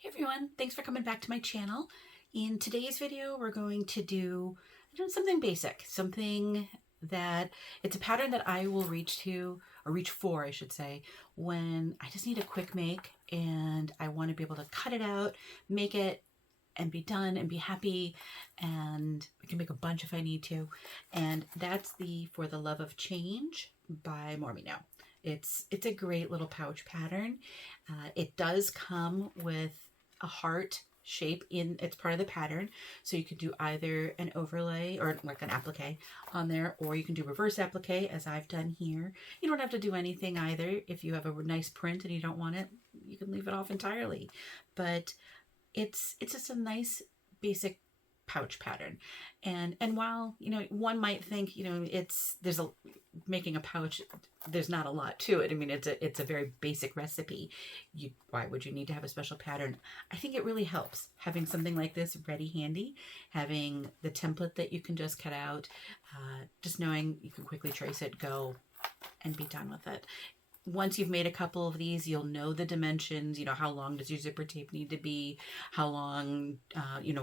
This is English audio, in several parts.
Hey everyone, thanks for coming back to my channel. In today's video, we're going to do something basic, something that it's a pattern that I will reach for, I should say, when I just need a quick make and I want to be able to cut it out, make it, and be done and be happy, and I can make a bunch if I need to. And that's the For the Love of Change by Mormino. It's a great little pouch pattern. It does come with a heart shape it's part of the pattern, so you could do either an overlay or like an applique on there, or you can do reverse applique as I've done here. You don't have to do anything either. If you have a nice print and you don't want it, you can leave it off entirely. But it's just a nice basic pouch pattern. And while, one might think, making a pouch, there's not a lot to it. I mean, it's a very basic recipe. Why would you need to have a special pattern? I think it really helps having something like this ready handy, having the template that you can just cut out, just knowing you can quickly trace it, go, and be done with it. Once you've made a couple of these, you'll know the dimensions, how long does your zipper tape need to be, how long,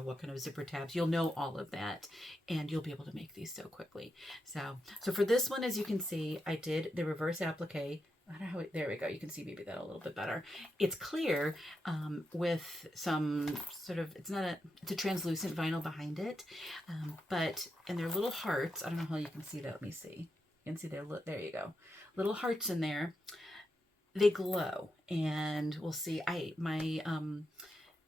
what kind of zipper tabs, you'll know all of that, and you'll be able to make these so quickly. So for this one, as you can see, I did the reverse applique. I don't know there we go. You can see maybe that a little bit better. It's clear with some sort of, it's a translucent vinyl behind it, and they're little hearts. I don't know how you can see that. Let me see. You can see there you go. Little hearts in there. They glow, and we'll see. My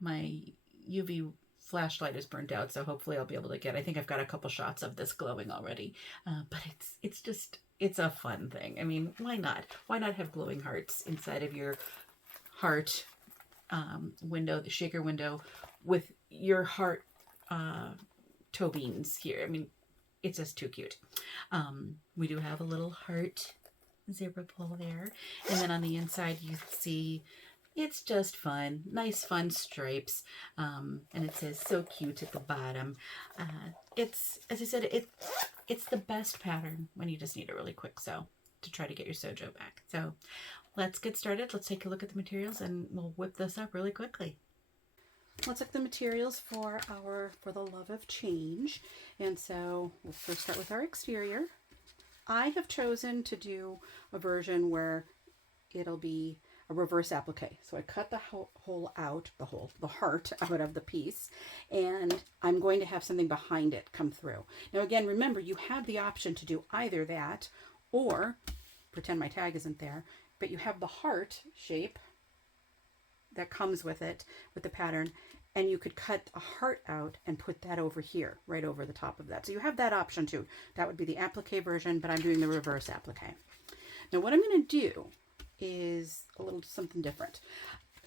UV flashlight is burnt out, so hopefully I'll be able to I think I've got a couple shots of this glowing already. But it's a fun thing. I mean, why not? Why not have glowing hearts inside of your heart window, the shaker window, with your heart toe beans here? I mean, it's just too cute. We do have a little heart zipper pull there, and then on the inside you see it's just fun, nice fun stripes, and it says "so cute" at the bottom. It's, as I said, it's the best pattern when you just need a really quick sew to try to get your sojo back. So let's get started. Let's take a look at the materials and we'll whip this up really quickly. Let's look at the materials for the Love of Change. And so we'll first start with our exterior. I have chosen to do a version where it'll be a reverse applique. So I cut the hole out, the heart out of the piece, and I'm going to have something behind it come through. Now again, remember, you have the option to do either that or pretend my tag isn't there, but you have the heart shape that comes with it, with the pattern, and you could cut a heart out and put that over here, right over the top of that. So you have that option too. That would be the applique version, but I'm doing the reverse applique. Now what I'm going to do is a little something different.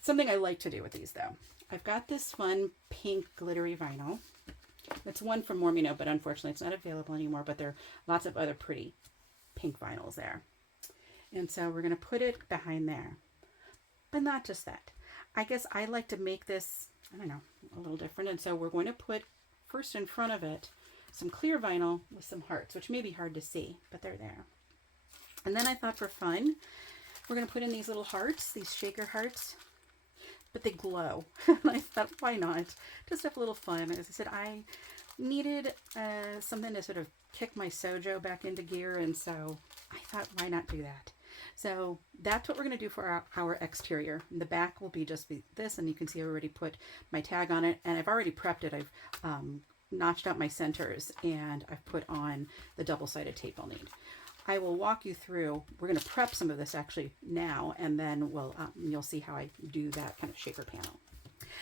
Something I like to do with these though. I've got this fun pink glittery vinyl. It's one from Mormino, but unfortunately it's not available anymore, but there are lots of other pretty pink vinyls there. And so we're going to put it behind there. But not just that. I guess I like to make this, I don't know, a little different. And so we're going to put first in front of it some clear vinyl with some hearts, which may be hard to see, but they're there. And then I thought, for fun, we're going to put in these little hearts, these shaker hearts, but they glow. And I thought, why not? Just have a little fun. As I said, I needed something to sort of kick my sojo back into gear, and so I thought, why not do that? So that's what we're going to do for our exterior. And the back will be just this, and you can see I already put my tag on it, and I've already prepped it. I've notched out my centers, and I've put on the double-sided tape I'll need. I will walk you through. We're going to prep some of this actually now, and then you'll see how I do that kind of shaker panel.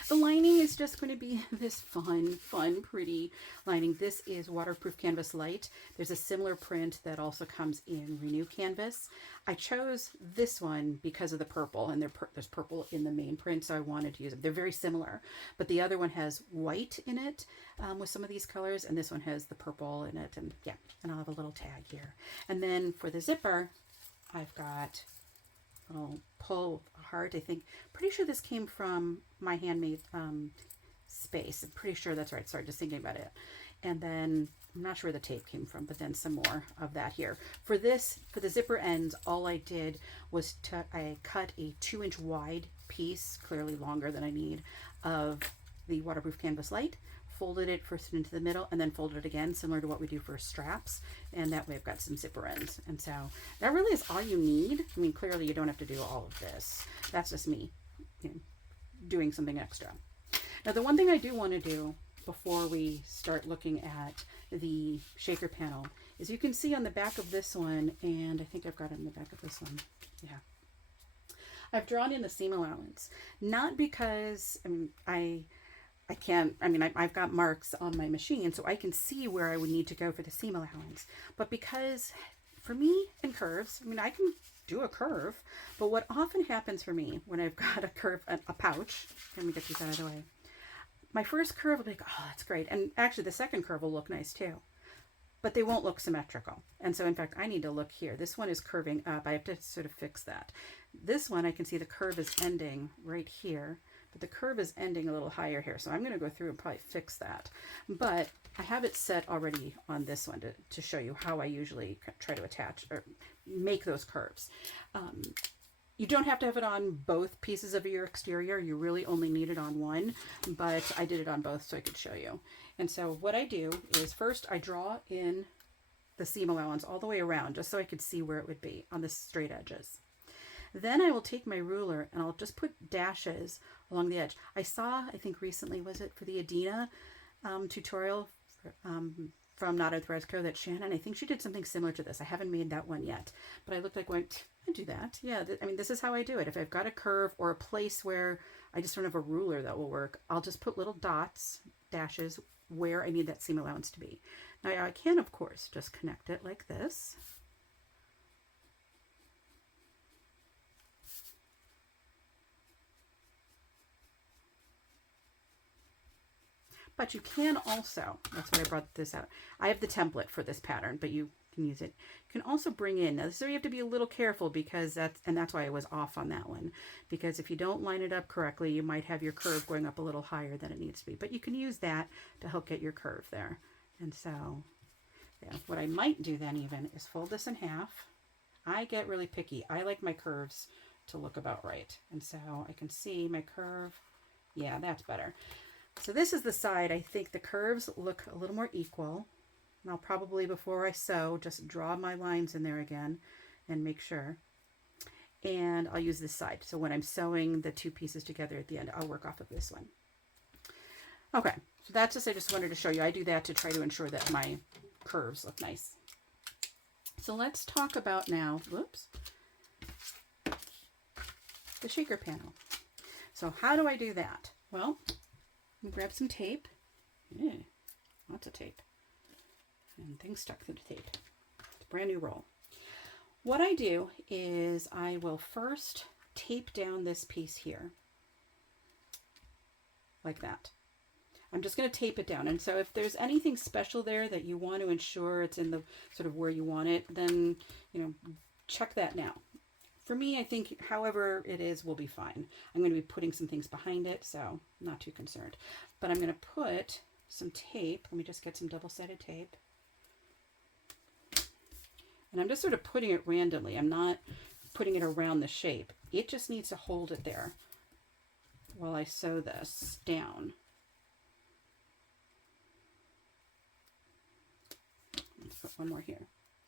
The lining is just going to be this fun, pretty lining. This is Waterproof Canvas Light. There's a similar print that also comes in Renew Canvas. I chose this one because of the purple, and there's purple in the main print, so I wanted to use it. They're very similar, but the other one has white in it with some of these colors, and this one has the purple in it, and yeah, and I'll have a little tag here. And then for the zipper, I've got little pull heart. Pretty sure this came from My Handmade Space. I'm pretty sure that's right. Sorry, just thinking about it. And then I'm not sure where the tape came from, but then some more of that here. For this, for the zipper ends, all I did was I cut a 2-inch wide piece, clearly longer than I need, of the waterproof canvas light, folded it first into the middle, and then folded it again, similar to what we do for straps. And that way I've got some zipper ends. And so that really is all you need. I mean, clearly you don't have to do all of this. That's just me, you know, doing something extra. Now, the one thing I do want to do before we start looking at the shaker panel is you can see on the back of this one, and I think I've got it in the back of this one. Yeah. I've drawn in the seam allowance, not because, I mean, I've got marks on my machine, so I can see where I would need to go for the seam allowance, but because for me in curves, I mean, I can do a curve, but what often happens for me when I've got a curve, a pouch, let me get these out of the way. My first curve will be like, oh, that's great. And actually the second curve will look nice too, but they won't look symmetrical. And so in fact, I need to look here. This one is curving up. I have to sort of fix that. This one, I can see the curve is ending right here, but the curve is ending a little higher here. So I'm going to go through and probably fix that. But I have it set already on this one to show you how I usually try to attach or make those curves. You don't have to have it on both pieces of your exterior. You really only need it on one, but I did it on both so I could show you. And so what I do is first I draw in the seam allowance all the way around just so I could see where it would be on the straight edges. Then I will take my ruler and I'll just put dashes along the edge. I saw, I think recently, was it for the Adina tutorial from Not a Thread Co. that Shannon, I think she did something similar to this. I haven't made that one yet, but I looked like going, I do that. Yeah, I mean, this is how I do it. If I've got a curve or a place where I just don't have a ruler that will work, I'll just put little dots, dashes, where I need that seam allowance to be. Now I can, of course, just connect it like this. But you can also, that's why I brought this out. I have the template for this pattern, but you can use it. You can also bring in, now this is where you have to be a little careful because that's why I was off on that one. Because if you don't line it up correctly, you might have your curve going up a little higher than it needs to be. But you can use that to help get your curve there. And so, yeah, what I might do then even is fold this in half. I get really picky. I like my curves to look about right. And so I can see my curve. Yeah, that's better. So this is the side I think the curves look a little more equal. And I'll probably, before I sew, just draw my lines in there again and make sure. And I'll use this side. So when I'm sewing the two pieces together at the end, I'll work off of this one. Okay, so that's just, I just wanted to show you. I do that to try to ensure that my curves look nice. So let's talk about now, whoops, the shaker panel. So how do I do that? Well, grab some tape. Yeah, lots of tape. And things stuck to the tape. It's a brand new roll. What I do is I will first tape down this piece here. Like that. I'm just going to tape it down. And so if there's anything special there that you want to ensure it's in the sort of where you want it, then, you know, check that now. For me, I think however it is will be fine. I'm going to be putting some things behind it, so I'm not too concerned. But I'm going to put some tape. Let me just get some double-sided tape. And I'm just sort of putting it randomly. I'm not putting it around the shape. It just needs to hold it there while I sew this down. Let's put one more here.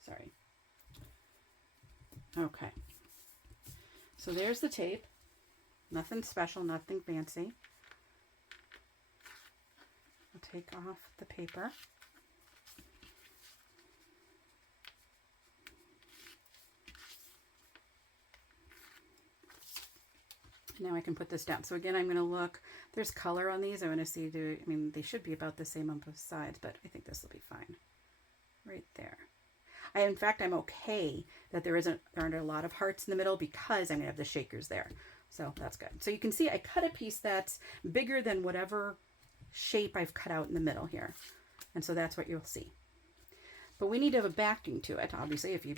Sorry. Okay. So there's the tape. Nothing special, nothing fancy. I'll take off the paper. Now I can put this down. So again, I'm going to look, there's color on these. I want to see, I mean, they should be about the same on both sides, but I think this will be fine. Right there. In fact, I'm okay that there aren't a lot of hearts in the middle because I'm going to have the shakers there. So that's good. So you can see I cut a piece that's bigger than whatever shape I've cut out in the middle here. And so that's what you'll see. But we need to have a backing to it. Obviously, if you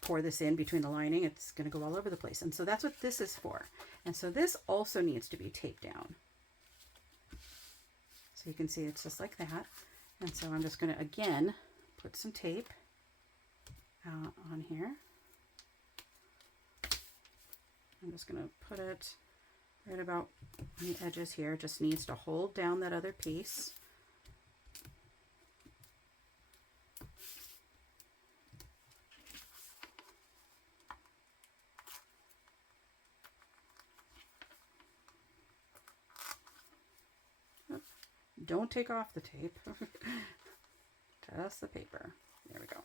pour this in between the lining, it's going to go all over the place. And so that's what this is for. And so this also needs to be taped down. So you can see it's just like that. And so I'm just going to, again, put some tape on here. I'm just going to put it right about on the edges here. It just needs to hold down that other piece. Don't take off the tape. Just the paper. There we go.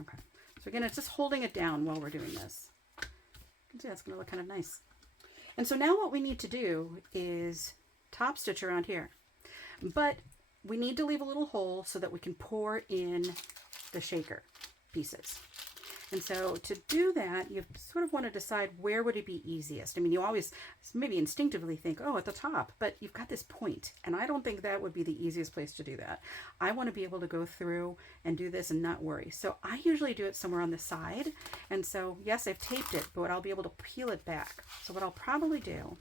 Okay. So again, it's just holding it down while we're doing this. You can see that's going to look kind of nice. And so now what we need to do is top stitch around here. But we need to leave a little hole so that we can pour in the shaker pieces. And so to do that, you sort of want to decide where would it be easiest. I mean, you always maybe instinctively think, oh, at the top, but you've got this point, and I don't think that would be the easiest place to do that. I want to be able to go through and do this and not worry. So I usually do it somewhere on the side. And so, yes, I've taped it, but I'll be able to peel it back. So what I'll probably do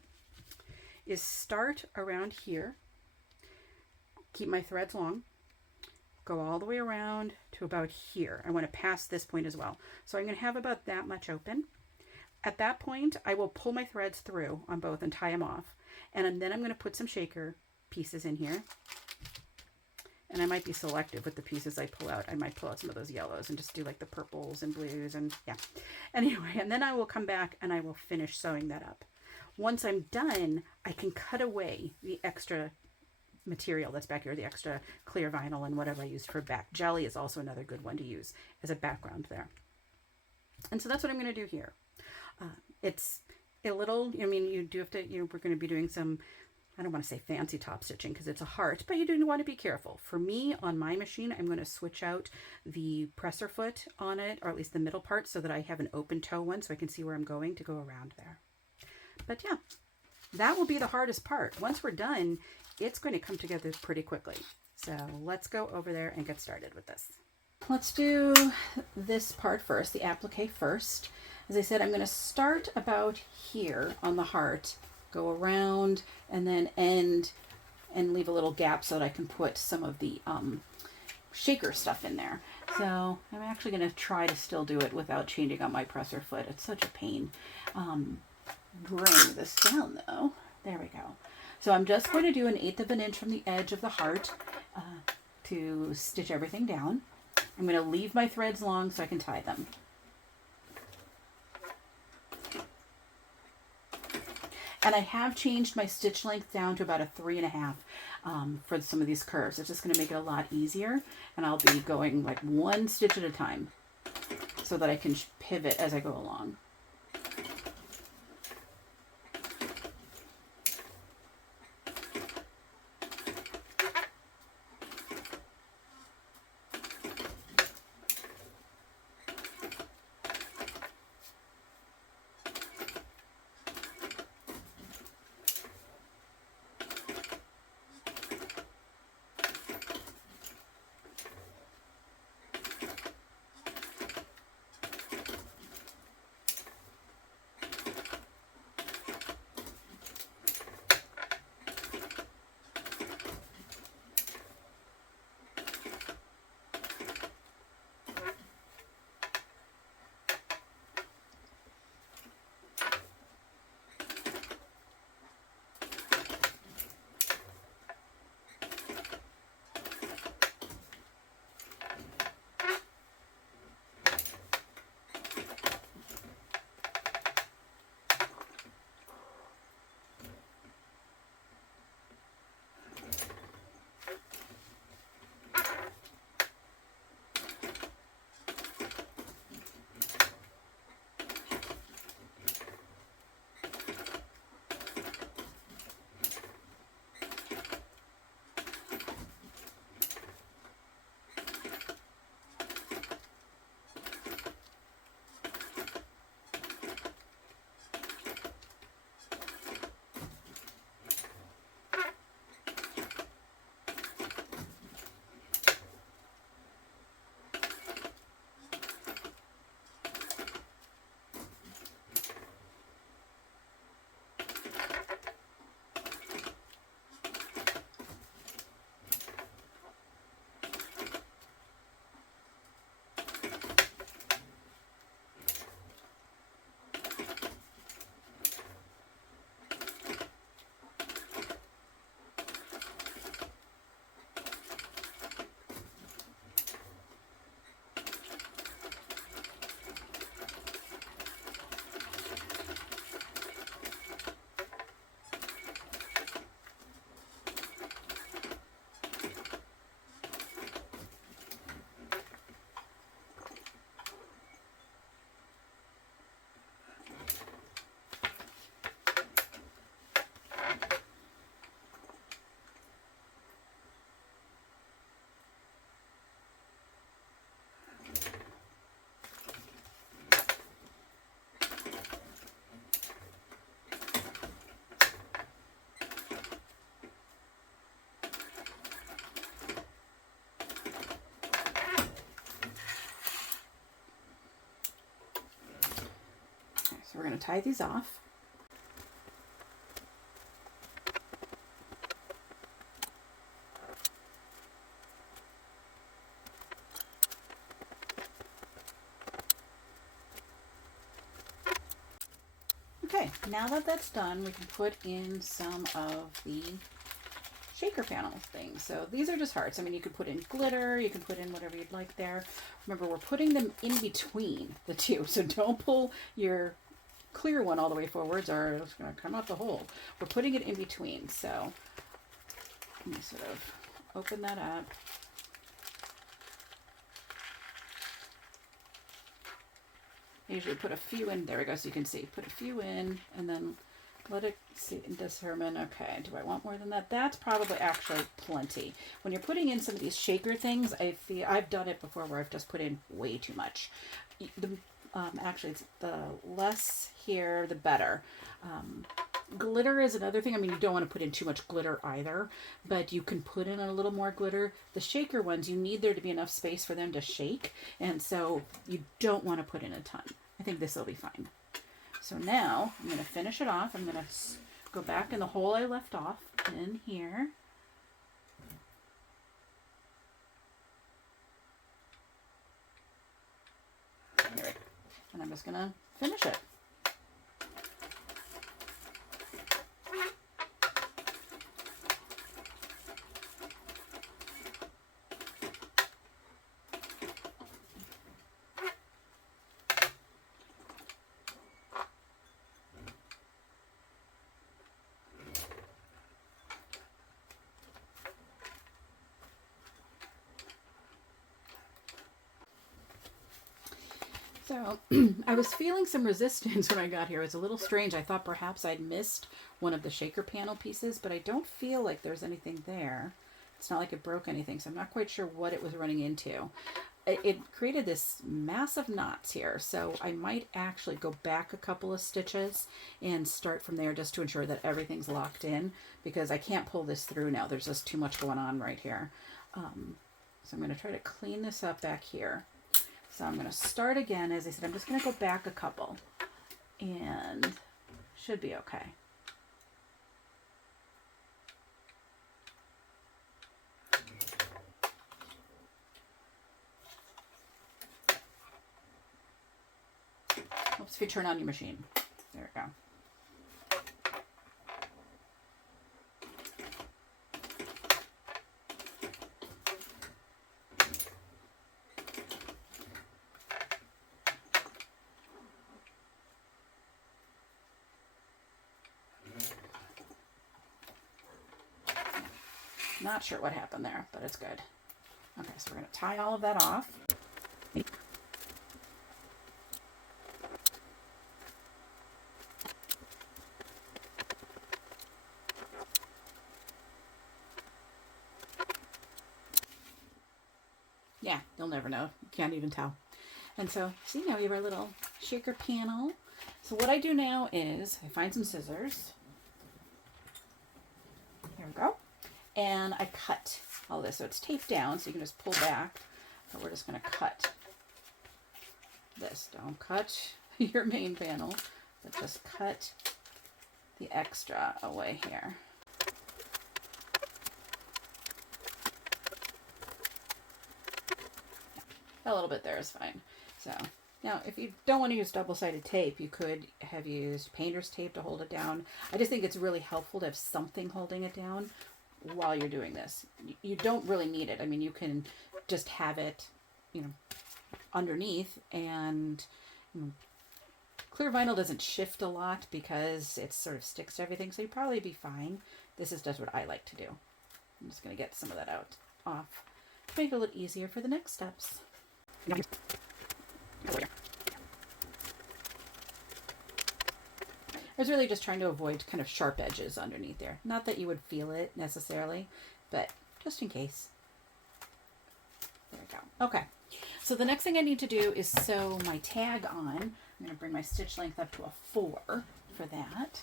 is start around here, keep my threads long, go all the way around to about here. I want to pass this point as well. So I'm going to have about that much open. At that point, I will pull my threads through on both and tie them off. And then I'm going to put some shaker pieces in here. And I might be selective with the pieces I pull out. I might pull out some of those yellows and just do like the purples and blues and yeah. Anyway, and then I will come back and I will finish sewing that up. Once I'm done, I can cut away the extra material that's back here, the extra clear vinyl and whatever I used for back. Jelly is also another good one to use as a background there. And so that's what I'm going to do here. It's a little, I mean, you do have to, we're going to be doing some, I don't want to say fancy top stitching because it's a heart, but you do want to be careful. For me, on my machine, I'm going to switch out the presser foot on it, or at least the middle part, so that I have an open toe one so I can see where I'm going to go around there. But yeah, that will be the hardest part. Once we're done, it's going to come together pretty quickly. So let's go over there and get started with this. Let's do this part first, the applique first. As I said, I'm going to start about here on the heart, go around and then end and leave a little gap so that I can put some of the shaker stuff in there. So I'm actually going to try to still do it without changing out my presser foot. It's such a pain. Bring this down though. There we go. So I'm just going to do 1/8 of an inch from the edge of the heart to stitch everything down. I'm going to leave my threads long so I can tie them. And I have changed my stitch length down to about a 3.5 for some of these curves. It's just going to make it a lot easier. And I'll be going like one stitch at a time so that I can pivot as I go along. we're going to tie these off. Okay, now that that's done, we can put in some of the shaker panel things. So these are just hearts. I mean, you could put in glitter, you can put in whatever you'd like there. Remember, we're putting them in between the two, so don't pull your clear one all the way forwards or it's going to come out the hole. We're putting it in between, so let me sort of open that up. I usually put a few in. There we go, so you can see. Put a few in and then let it see and determine, okay, do I want more than that? That's probably actually plenty. When you're putting in some of these shaker things, I've done it before where I've just put in way too much. Actually, it's the less here, the better. Glitter is another thing. I mean, you don't want to put in too much glitter either, but you can put in a little more glitter. The shaker ones, you need there to be enough space for them to shake, and so you don't want to put in a ton. I think this will be fine. So now I'm going to finish it off. I'm going to go back in the hole I left off in here. There we go. And I'm just going to finish it. So I was feeling some resistance when I got here. It was a little strange. I thought perhaps I'd missed one of the shaker panel pieces, but I don't feel like there's anything there. It's not like it broke anything, so I'm not quite sure what it was running into. It created this massive knots here, so I might actually go back a couple of stitches and start from there just to ensure that everything's locked in, because I can't pull this through now. There's just too much going on right here. So I'm going to try to clean this up back here. So I'm going to start again. As I said, I'm just going to go back a couple and should be okay. Oops, if you turn on your machine. There we go. Not sure what happened there, but it's good. Okay, so we're going to tie all of that off. Yeah, you'll never know. You can't even tell. And so, see, now we have our little shaker panel. So what I do now is I find some scissors. Here we go. And I cut all this. So it's taped down, so you can just pull back. But we're just going to cut this. Don't cut your main panel, but just cut the extra away here. A little bit there is fine. So now, if you don't want to use double-sided tape, you could have used painter's tape to hold it down. I just think it's really helpful to have something holding it down while you're doing this. You don't really need it. I mean, you can just have it, you know, underneath, and you know, clear vinyl doesn't shift a lot because it sort of sticks to everything, so you'd probably be fine. This is just what I like to do. I'm just going to get some of that off to make it a little easier for the next steps. I was really just trying to avoid kind of sharp edges underneath there. Not that you would feel it necessarily, but just in case. There we go. Okay, so the next thing I need to do is sew my tag on. I'm going to bring my stitch length up to a 4 for that.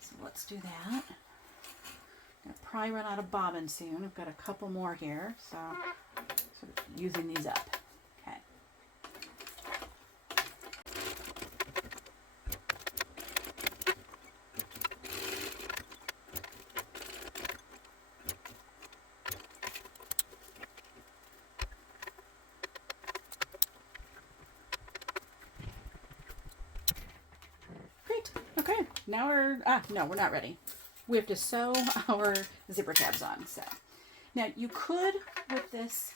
So let's do that. I'm going to probably run out of bobbin soon. I've got a couple more here, so sort of using these up. now no, we're not ready. We have to sew our zipper tabs on. So now you could, with this,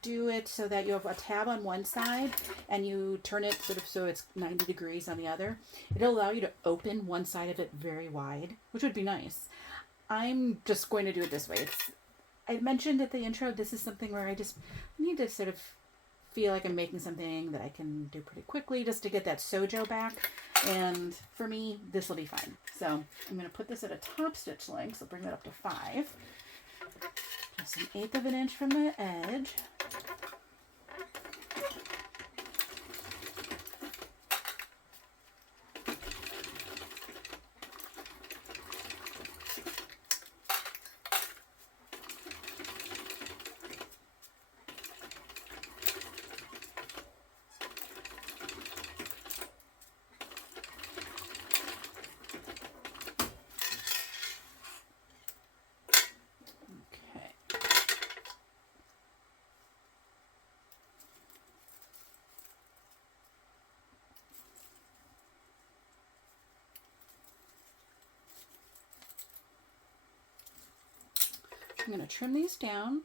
do it so that you have a tab on one side and you turn it sort of so it's 90 degrees on the other. It'll allow you to open one side of it very wide, which would be nice. I'm just going to do it this way. I mentioned at the intro, this is something where I just need to sort of feel like I'm making something that I can do pretty quickly just to get that sojo back. And for me, this will be fine. So I'm going to put this at a top stitch length. So bring that up to 5. Just 1/8 of an inch from the edge. I'm going to trim these down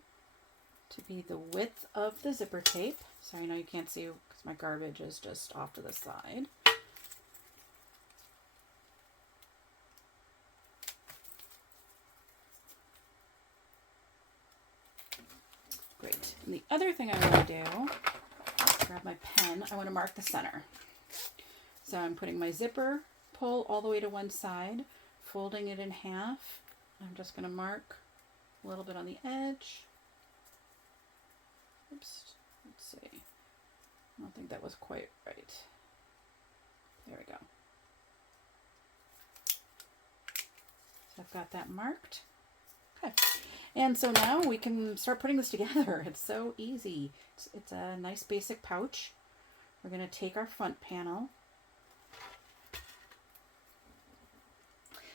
to be the width of the zipper tape. So I know you can't see because my garbage is just off to the side. Great. And the other thing I want to do, grab my pen, I want to mark the center. So I'm putting my zipper pull all the way to one side, folding it in half. I'm just going to mark a little bit on the edge. Oops, let's see. I don't think that was quite right. There we go. So I've got that marked. Okay. And so now we can start putting this together. It's so easy. It's a nice basic pouch. We're going to take our front panel.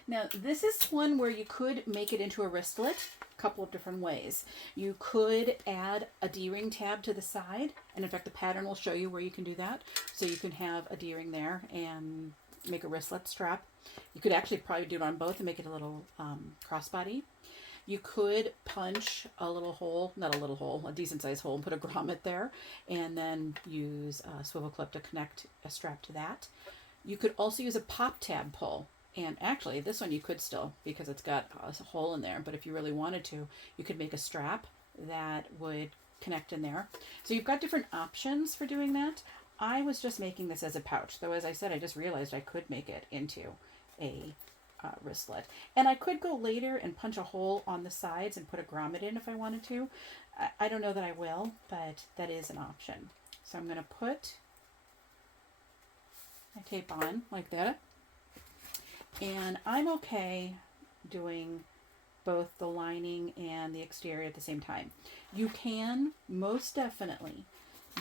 Now, this is one where you could make it into a wristlet a couple of different ways. You could add a D-ring tab to the side, and in fact, the pattern will show you where you can do that. So you can have a D-ring there and make a wristlet strap. You could actually probably do it on both and make it a little crossbody. You could punch a little hole, not a little hole, a decent sized hole, and put a grommet there, and then use a swivel clip to connect a strap to that. You could also use a pop tab pull. And actually, this one you could still, because it's got a hole in there, but if you really wanted to, you could make a strap that would connect in there. So you've got different options for doing that. I was just making this as a pouch, though as I said, I just realized I could make it into a wristlet. And I could go later and punch a hole on the sides and put a grommet in if I wanted to. I don't know that I will, but that is an option. So I'm going to put my tape on like that. And I'm okay doing both the lining and the exterior at the same time. You can most definitely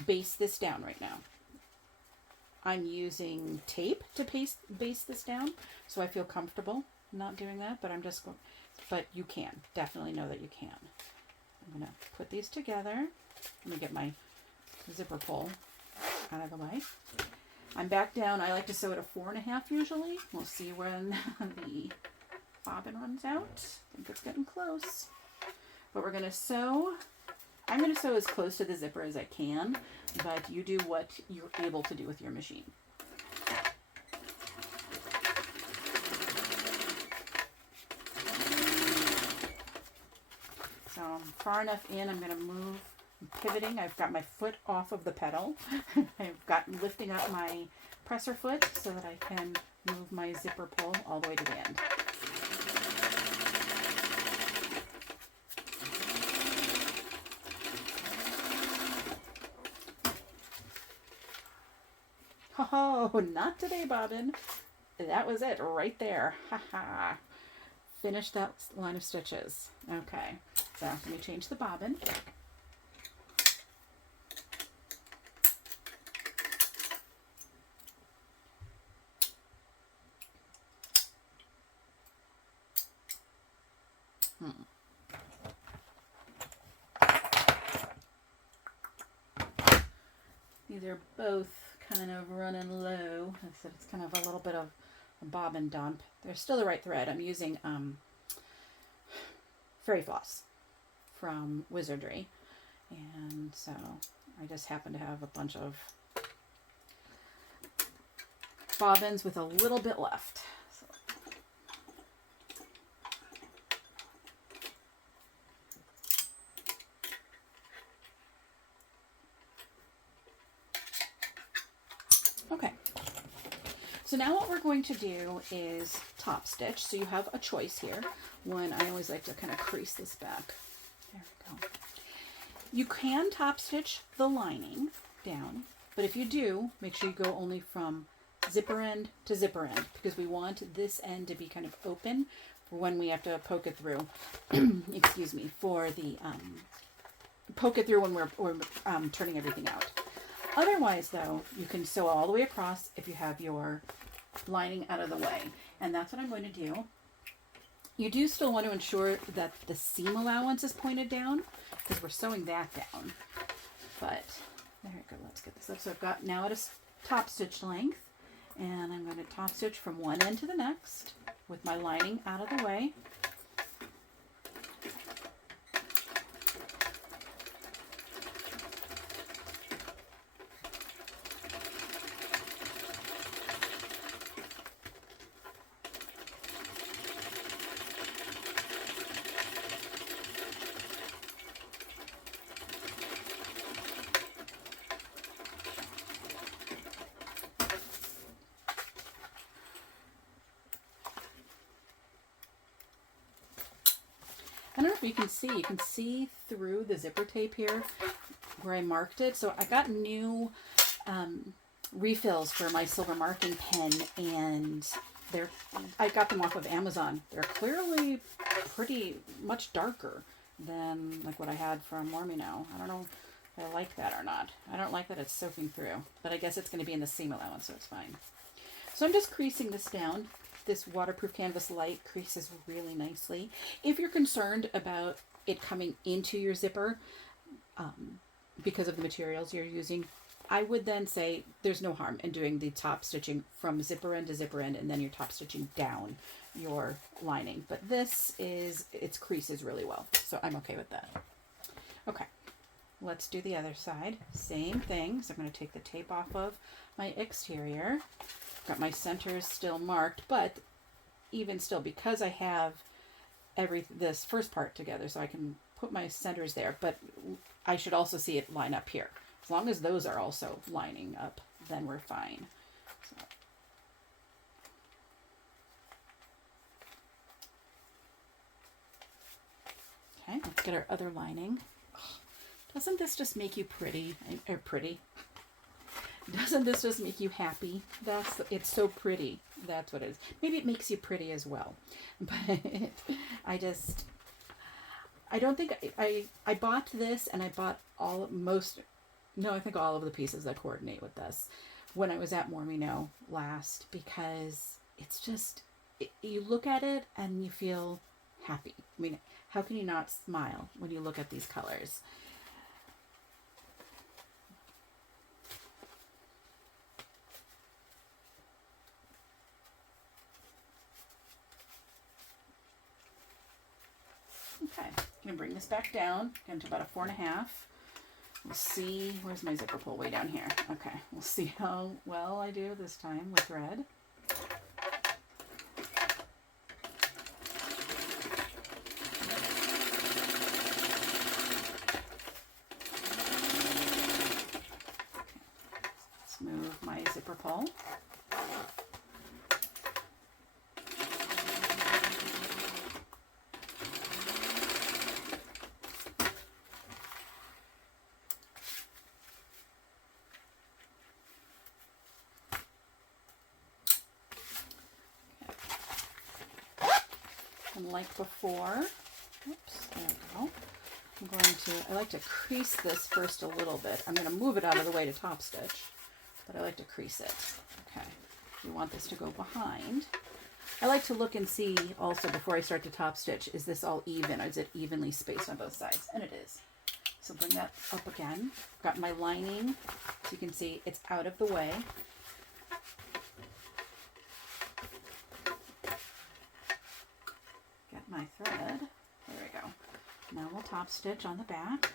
base this down right now. I'm using tape to base this down, so I feel comfortable not doing that, but I'm just going, but you can, definitely know that you can. I'm going to put these together. Let me get my zipper pull out of the way. I'm back down. I like to sew at a 4.5 usually. We'll see when the bobbin runs out. I think it's getting close. But we're going to sew. I'm going to sew as close to the zipper as I can, but you do what you're able to do with your machine. So I'm far enough in, I'm going to move. I'm pivoting. I've got my foot off of the pedal. I've got lifting up my presser foot so that I can move my zipper pull all the way to the end. Oh, not today, bobbin. That was it right there. Ha ha. Finish that line of stitches. Okay, so let me change the bobbin. These are both kind of running low. I said it's kind of a little bit of a bobbin dump. They're still the right thread. I'm using Fairy Floss from Wizardry. And so I just happen to have a bunch of bobbins with a little bit left. So. Okay. So now what we're going to do is top stitch. So you have a choice here. One, I always like to kind of crease this back. There we go. You can top stitch the lining down, but if you do, make sure you go only from zipper end to zipper end, because we want this end to be kind of open for when we have to poke it through. Excuse me, for the poke it through when we're turning everything out. Otherwise, though, you can sew all the way across if you have your lining out of the way, and that's what I'm going to do. You do still want to ensure that the seam allowance is pointed down, because we're sewing that down. But there we go. Let's get this up. So I've got now at a top stitch length, and I'm going to top stitch from one end to the next with my lining out of the way. I don't know if you can see through the zipper tape here where I marked it. So I got new refills for my silver marking pen, and I got them off of Amazon. They're clearly pretty much darker than like what I had from Mormino. I don't know if I like that or not. I don't like that it's soaking through, but I guess it's going to be in the seam allowance, so it's fine. So I'm just creasing this down. This waterproof canvas light creases really nicely. If you're concerned about it coming into your zipper because of the materials you're using, I would then say there's no harm in doing the top stitching from zipper end to zipper end, and then you're top stitching down your lining. But this its creases really well, so I'm okay with that. Okay, let's do the other side. Same thing. So I'm going to take the tape off of my exterior. Got my centers still marked, but even still, because I have this first part together, so I can put my centers there, but I should also see it line up here. As long as those are also lining up, then we're fine. So. Okay, let's get our other lining. Doesn't this just make you pretty? Or pretty? Doesn't this just make you happy? It's so pretty. That's what it is. Maybe it makes you pretty as well. But I don't think I bought this, and I bought all of the pieces that coordinate with this when I was at Mormino last, because it's just, you look at it and you feel happy. I mean, how can you not smile when you look at these colors? Okay, I'm going to bring this back down to about a 4.5. We'll see, where's my zipper pull? Way down here. Okay, we'll see how well I do this time with thread. Okay, let's move my zipper pull. And like before, oops, there we go. I like to crease this first a little bit. I'm going to move it out of the way to top stitch, but I like to crease it. Okay, you want this to go behind. I like to look and see also before I start to top stitch, is this all even? Is it evenly spaced on both sides? And it is. So bring that up again. Got my lining, so you can see it's out of the way. Now we'll top stitch on the back.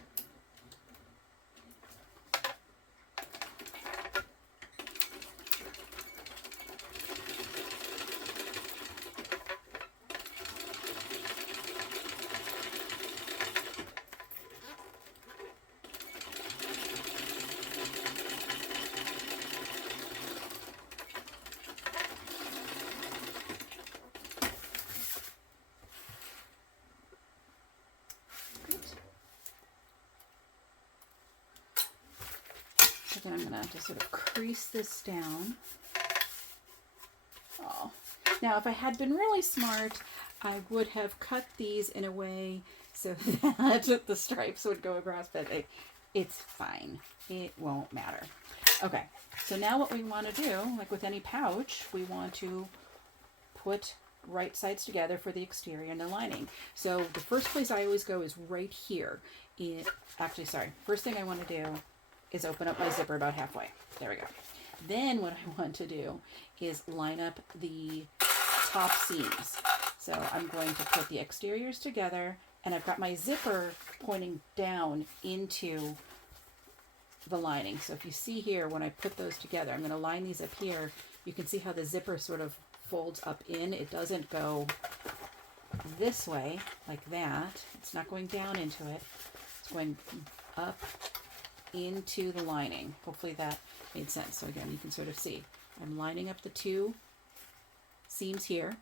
Then I'm going to have to sort of crease this down. Oh. Now, if I had been really smart, I would have cut these in a way so that the stripes would go across, but it's fine. It won't matter. Okay, so now what we want to do, like with any pouch, we want to put right sides together for the exterior and the lining. So the first place I always go is right here. First thing I want to do is open up my zipper about halfway. There we go. Then what I want to do is line up the top seams. So I'm going to put the exteriors together, and I've got my zipper pointing down into the lining. So if you see here, when I put those together, I'm going to line these up here. You can see how the zipper sort of folds up in. It doesn't go this way like that. It's not going down into it. It's going up into the lining. Hopefully that made sense. So again, you can sort of see I'm lining up the two seams here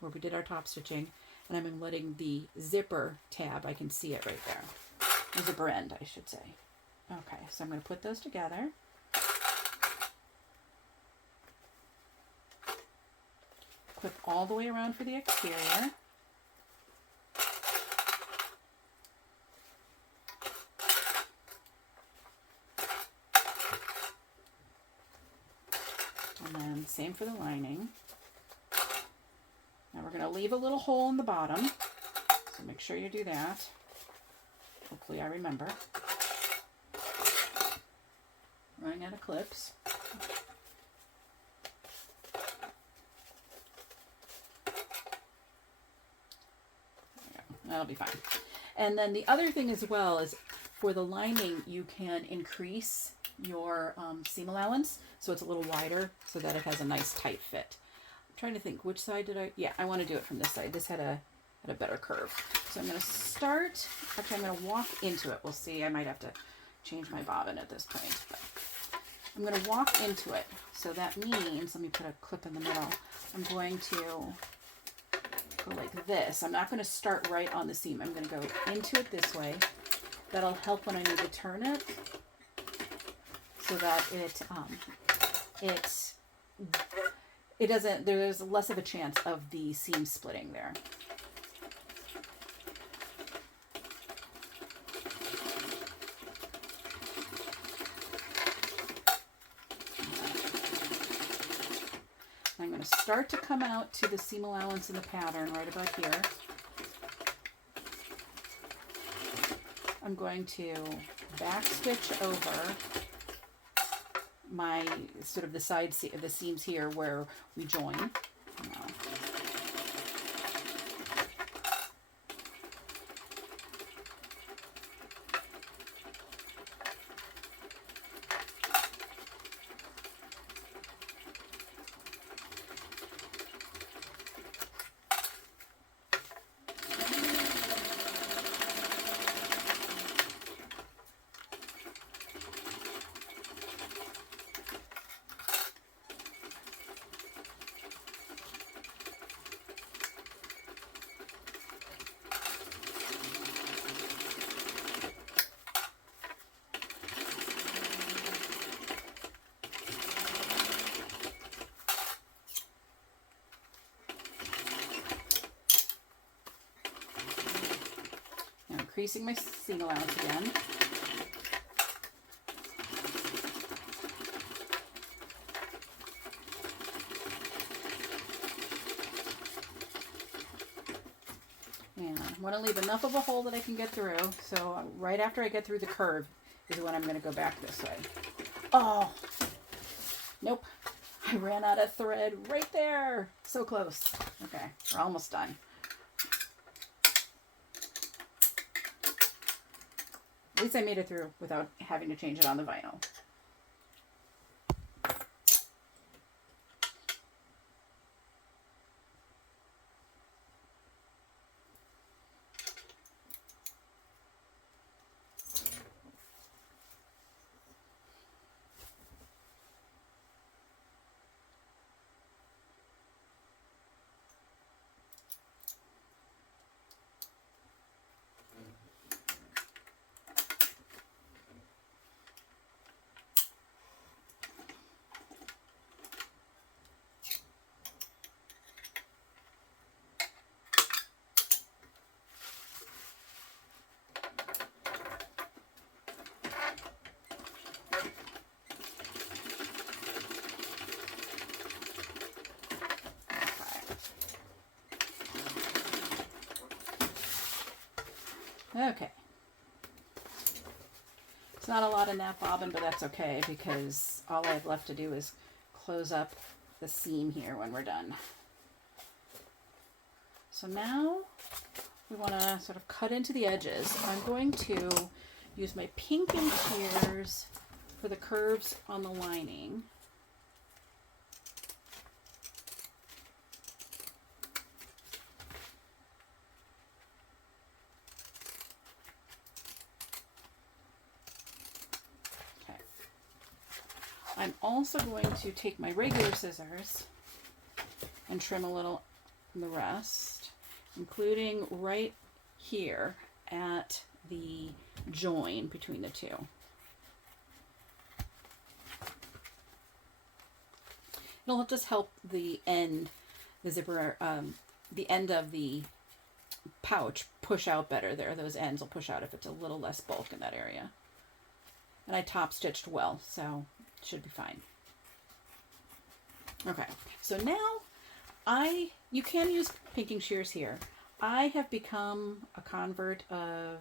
where we did our top stitching, and I'm letting the zipper tab, I can see it right there. The zipper end, I should say. Okay, so I'm going to put those together. Clip all the way around for the exterior. And then same for the lining. Now we're going to leave a little hole in the bottom, so make sure you do that. Hopefully I remember. Running out of clips. That'll be fine. And then the other thing as well is for the lining, you can increase your seam allowance so it's a little wider so that it has a nice tight fit. I'm trying to think, which side did I? Yeah, I want to do it from this side. This had a better curve. So I'm going to start, actually I'm going to walk into it. We'll see, I might have to change my bobbin at this point. But I'm going to walk into it. So that means, let me put a clip in the middle. I'm going to go like this. I'm not going to start right on the seam. I'm going to go into it this way. That'll help when I need to turn it, so that it doesn't, there's less of a chance of the seam splitting there. I'm going to start to come out to the seam allowance in the pattern right about here. I'm going to back stitch over my sort of the side the seams here where we join. Increasing my seam allowance again. And I want to leave enough of a hole that I can get through. So right after I get through the curve is when I'm going to go back this way. Oh, nope. I ran out of thread right there. So close. Okay, we're almost done. At least I made it through without having to change it on the vinyl. Okay. It's not a lot in that bobbin, but that's okay because all I have left to do is close up the seam here when we're done. So now we want to sort of cut into the edges. I'm going to use my pinking shears for the curves on the lining. I'm also going to take my regular scissors and trim a little from the rest, including right here at the join between the two. It'll just help the end, the zipper, the end of the pouch push out better there. Those ends will push out if it's a little less bulk in that area. And I top stitched well, so should be fine. Okay, so now you can use pinking shears here. I have become a convert of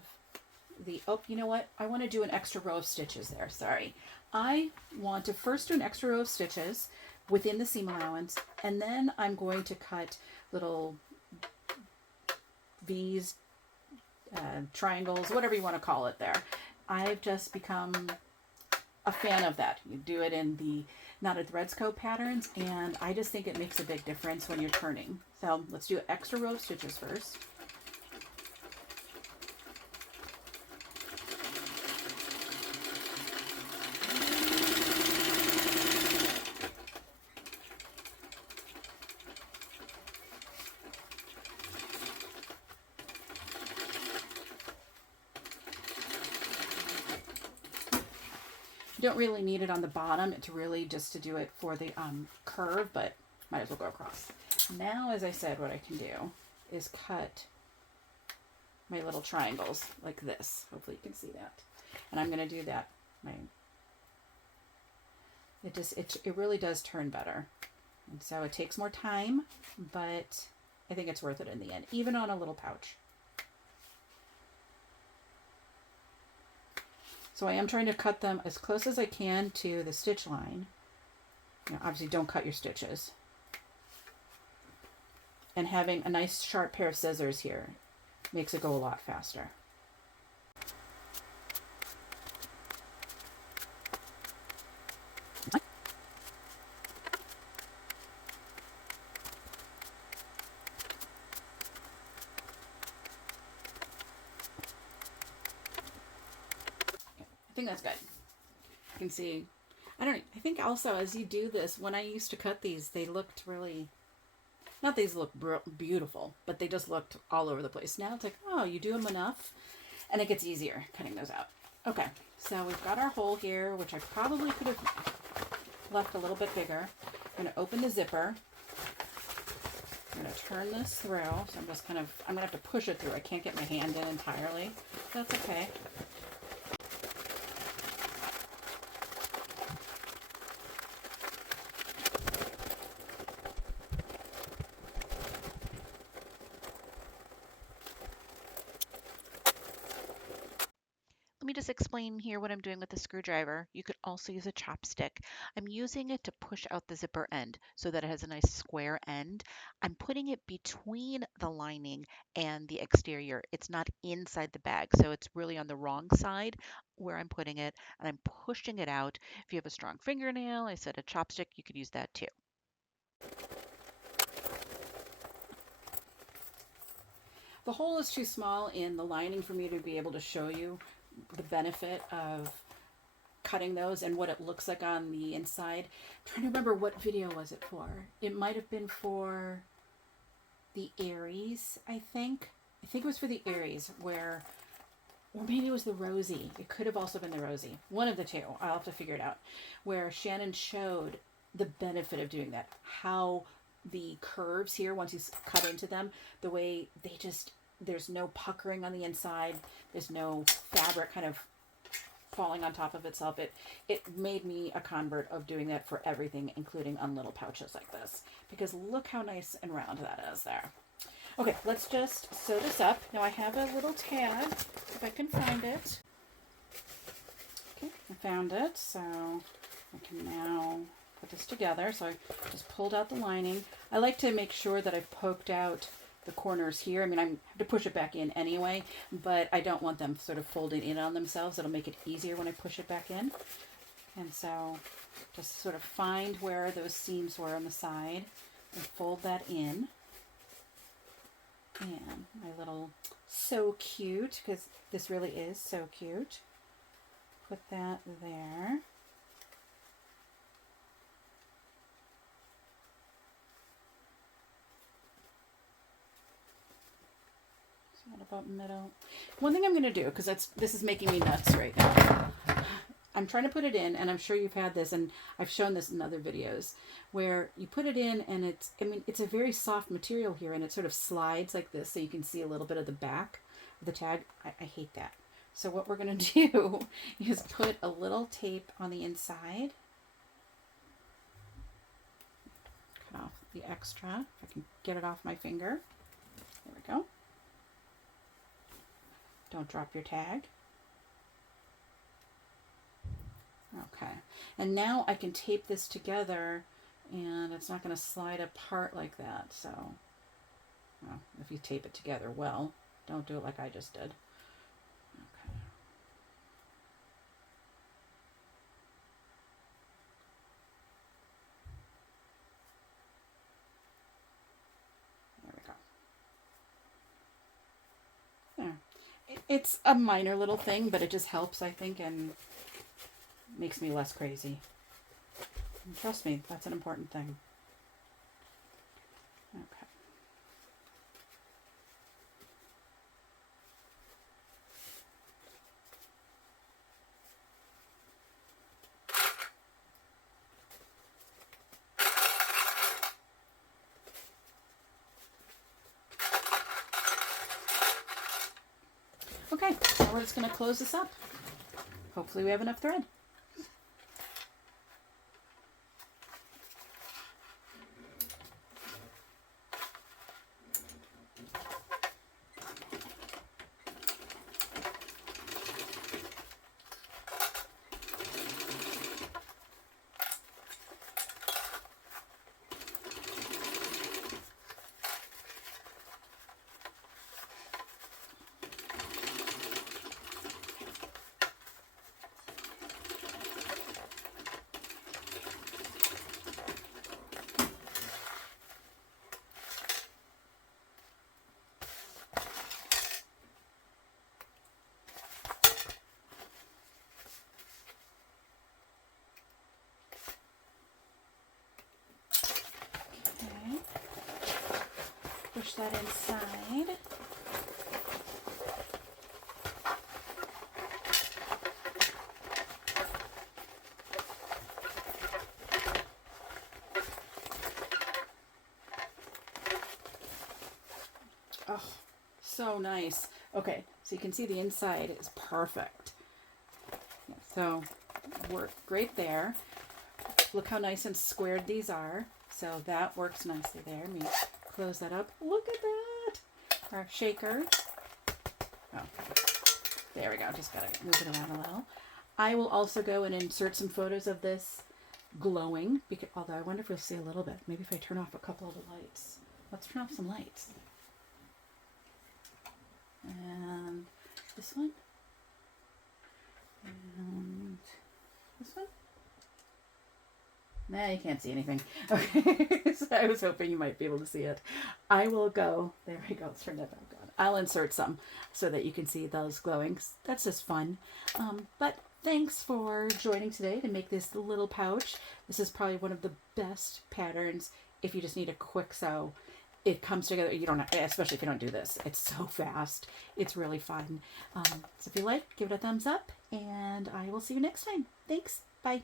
the, oh, you know what? I want to do an extra row of stitches there, sorry. I want to first do an extra row of stitches within the seam allowance, and then I'm going to cut little V's, triangles, whatever you want to call it there. I've just become a fan of that. You do it in the knotted thread scope patterns, and I just think it makes a big difference when you're turning. So let's do an extra row of stitches first. You don't really need it on the bottom. It's really just to do it for the curve, but might as well go across. Now, as I said, what I can do is cut my little triangles like this. Hopefully you can see that. And I'm going to do that. It really does turn better. And so it takes more time, but I think it's worth it in the end, even on a little pouch. So I am trying to cut them as close as I can to the stitch line. You know, obviously don't cut your stitches. And having a nice sharp pair of scissors here makes it go a lot faster. I think that's good. You can see, I think also as you do this, when I used to cut these, they looked really, not these look beautiful, but they just looked all over the place. Now it's like, oh, you do them enough and it gets easier cutting those out. Okay, so we've got our hole here, which I probably could have left a little bit bigger. I'm going to open the zipper. I'm going to turn this through. So I'm going to have to push it through. I can't get my hand in entirely. That's okay. Let me just explain here what I'm doing with the screwdriver. You could also use a chopstick. I'm using it to push out the zipper end so that it has a nice square end. I'm putting it between the lining and the exterior. It's not inside the bag, so it's really on the wrong side where I'm putting it, and I'm pushing it out. If you have a strong fingernail, I said a chopstick, you could use that too. The hole is too small in the lining for me to be able to show you the benefit of cutting those and what it looks like on the inside. I'm trying to remember what video was it for. It might have been for the Aries, I think. I think it was for the Aries where, or maybe it was the Rosie. It could have also been the Rosie. One of the two. I'll have to figure it out. Where Shannon showed the benefit of doing that. How the curves here, once you cut into them, the way they just, there's no puckering on the inside. There's no fabric kind of falling on top of itself. It made me a convert of doing that for everything, including on little pouches like this. Because look how nice and round that is there. Okay, let's just sew this up. Now I have a little tag, if I can find it. Okay, I found it, so I can now put this together. So I just pulled out the lining. I like to make sure that I've poked out the corners here. I mean, I have to push it back in anyway, but I don't want them sort of folding in on themselves. It'll make it easier when I push it back in. And so just sort of find where those seams were on the side and fold that in. And my little so cute, because this really is so cute. Put that there. So that about middle. One thing I'm going to do, because this is making me nuts right now. I'm trying to put it in, and I'm sure you've had this, and I've shown this in other videos, where you put it in, and it's a very soft material here, and it sort of slides like this, so you can see a little bit of the back of the tag. I hate that. So what we're going to do is put a little tape on the inside. Cut off the extra, if I can get it off my finger. There we go. Don't drop your tag. Okay, and now I can tape this together and it's not going to slide apart like that. So, well, if you tape it together well, don't do it like I just did. Okay. There we go. There. It's a minor little thing, but it just helps, I think, and makes me less crazy. And trust me, that's an important thing. Okay, now we're just going to close this up. Hopefully we have enough thread. Push that inside. Oh, so nice. Okay, so you can see the inside is perfect. So work great there. Look how nice and squared these are. So that works nicely there. Let me close that up. Look at that. Our shaker. Oh. There we go. Just gotta move it around a little. I will also go and insert some photos of this glowing, because although I wonder if you'll see a little bit. Maybe if I turn off a couple of the lights. Let's turn off some lights. And this one. And this one. Nah, you can't see anything. Okay, so I was hoping you might be able to see it. I will go, there we go, let's turn that back on. I'll insert some so that you can see those glowing. That's just fun. But thanks for joining today to make this little pouch. This is probably one of the best patterns if you just need a quick sew. It comes together, you don't have, especially if you don't do this. It's so fast. It's really fun. So if you like, give it a thumbs up, and I will see you next time. Thanks. Bye.